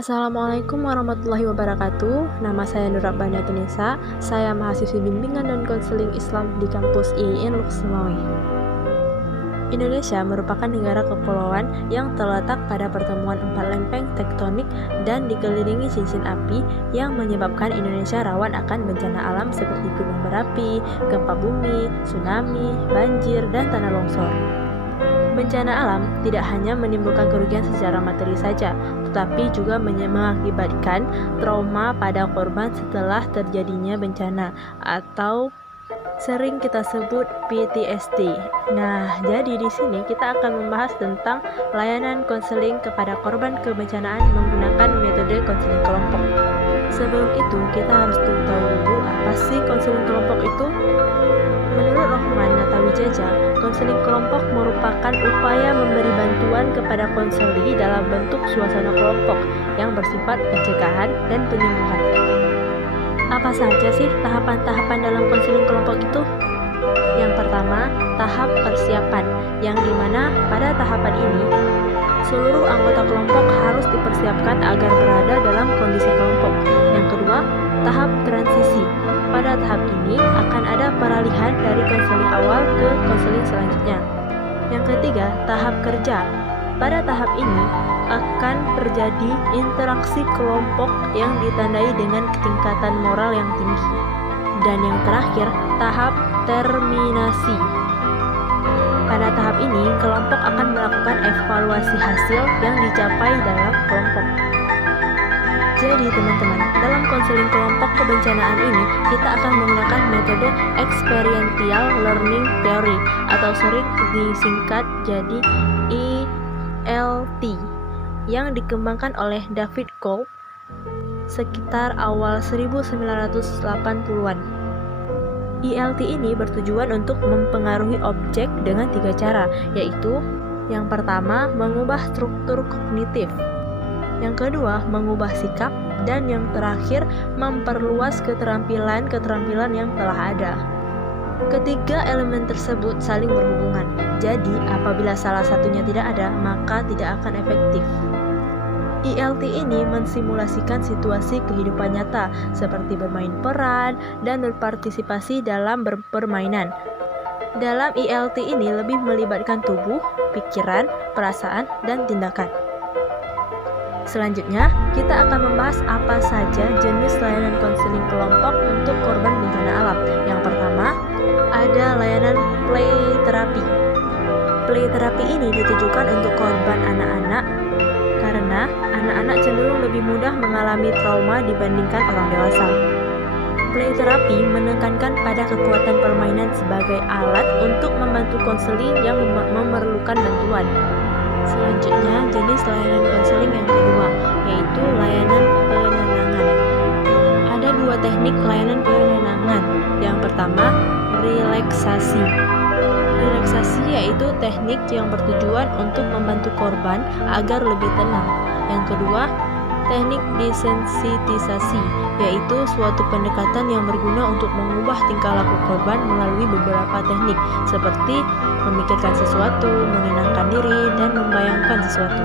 Assalamualaikum warahmatullahi wabarakatuh. Nama saya Nurrabbana Tunisa. Saya mahasiswi bimbingan dan konseling Islam di kampus IAIN Luksumawi. Indonesia merupakan negara kepulauan yang terletak pada pertemuan empat lempeng tektonik dan dikelilingi cincin api yang menyebabkan Indonesia rawan akan bencana alam seperti gunung berapi, gempa bumi, tsunami, banjir, dan tanah longsor. Bencana alam tidak hanya menimbulkan kerugian secara materi saja, tetapi juga mengakibatkan trauma pada korban setelah terjadinya bencana atau sering kita sebut PTSD. Nah, jadi di sini kita akan membahas tentang layanan konseling kepada korban kebencanaan menggunakan metode konseling kelompok. Sebelum itu, kita harus tahu dulu apa sih konseling kelompok itu? Menurut Rohman Natawijaja, konseling kelompok merupakan upaya memberi bantuan kepada konseli dalam bentuk suasana kelompok yang bersifat pencegahan dan penyembuhan. Apa saja sih tahapan-tahapan dalam konseling kelompok itu? Yang pertama, tahap persiapan, yang dimana pada tahapan ini, seluruh anggota kelompok harus dipersiapkan agar berada dalam kondisi kelompok. Yang kedua, tahap transisi. Pada tahap ini akan ada peralihan dari konseling awal ke konseling selanjutnya. Yang ketiga, tahap kerja. Pada tahap ini akan terjadi interaksi kelompok yang ditandai dengan tingkatan moral yang tinggi. Dan yang terakhir, tahap terminasi. Pada tahap ini, kelompok akan melakukan evaluasi hasil yang dicapai dalam kelompok. Jadi teman-teman, dalam konseling kelompok kebencanaan ini, kita akan menggunakan metode Experiential Learning Theory atau sering disingkat jadi ELT yang dikembangkan oleh David Kolb sekitar awal 1980-an. ELT ini bertujuan untuk mempengaruhi objek dengan 3 cara, yaitu yang pertama, mengubah struktur kognitif, yang kedua, mengubah sikap, dan yang terakhir, memperluas keterampilan-keterampilan yang telah ada. Ketiga elemen tersebut saling berhubungan, jadi apabila salah satunya tidak ada, maka tidak akan efektif. ELT ini mensimulasikan situasi kehidupan nyata, seperti bermain peran dan berpartisipasi dalam permainan. Dalam ELT ini lebih melibatkan tubuh, pikiran, perasaan, dan tindakan. Selanjutnya, kita akan membahas apa saja jenis layanan konseling kelompok untuk korban bencana alam. Yang pertama, ada layanan play therapy. Play therapy ini ditujukan untuk korban anak-anak karena anak-anak cenderung lebih mudah mengalami trauma dibandingkan orang dewasa. Play therapy menekankan pada kekuatan permainan sebagai alat untuk membantu konseli yang memerlukan bantuan. Selanjutnya, jenis layanan konseling yang kedua, yaitu layanan penenangan. Ada 2 teknik layanan penenangan. Yang pertama, relaksasi. Relaksasi yaitu teknik yang bertujuan untuk membantu korban agar lebih tenang. Yang kedua, teknik desensitisasi, yaitu suatu pendekatan yang berguna untuk mengubah tingkah laku korban melalui beberapa teknik, seperti memikirkan sesuatu, menenangkan diri, dan membayangkan sesuatu.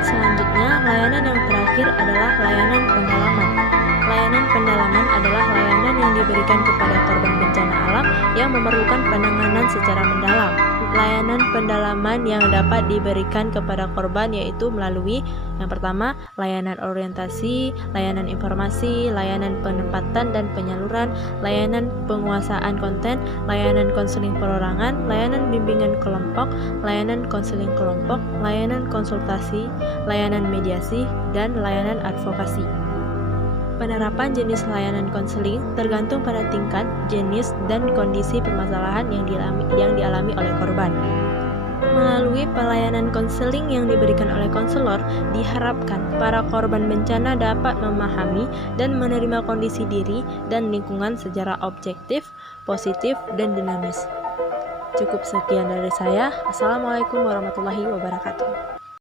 Selanjutnya, layanan yang terakhir adalah layanan pendalaman. Layanan pendalaman adalah layanan yang diberikan kepada korban bencana alam yang memerlukan penanganan secara mendalam. Layanan pendalaman yang dapat diberikan kepada korban yaitu melalui yang pertama, layanan orientasi, layanan informasi, layanan penempatan dan penyaluran, layanan penguasaan konten, layanan konseling perorangan, layanan bimbingan kelompok, layanan konseling kelompok, layanan konsultasi, layanan mediasi, dan layanan advokasi. Penerapan jenis layanan konseling tergantung pada tingkat, jenis, dan kondisi permasalahan yang dialami oleh korban. Melalui pelayanan konseling yang diberikan oleh konselor, diharapkan para korban bencana dapat memahami dan menerima kondisi diri dan lingkungan secara objektif, positif, dan dinamis. Cukup sekian dari saya. Assalamualaikum warahmatullahi wabarakatuh.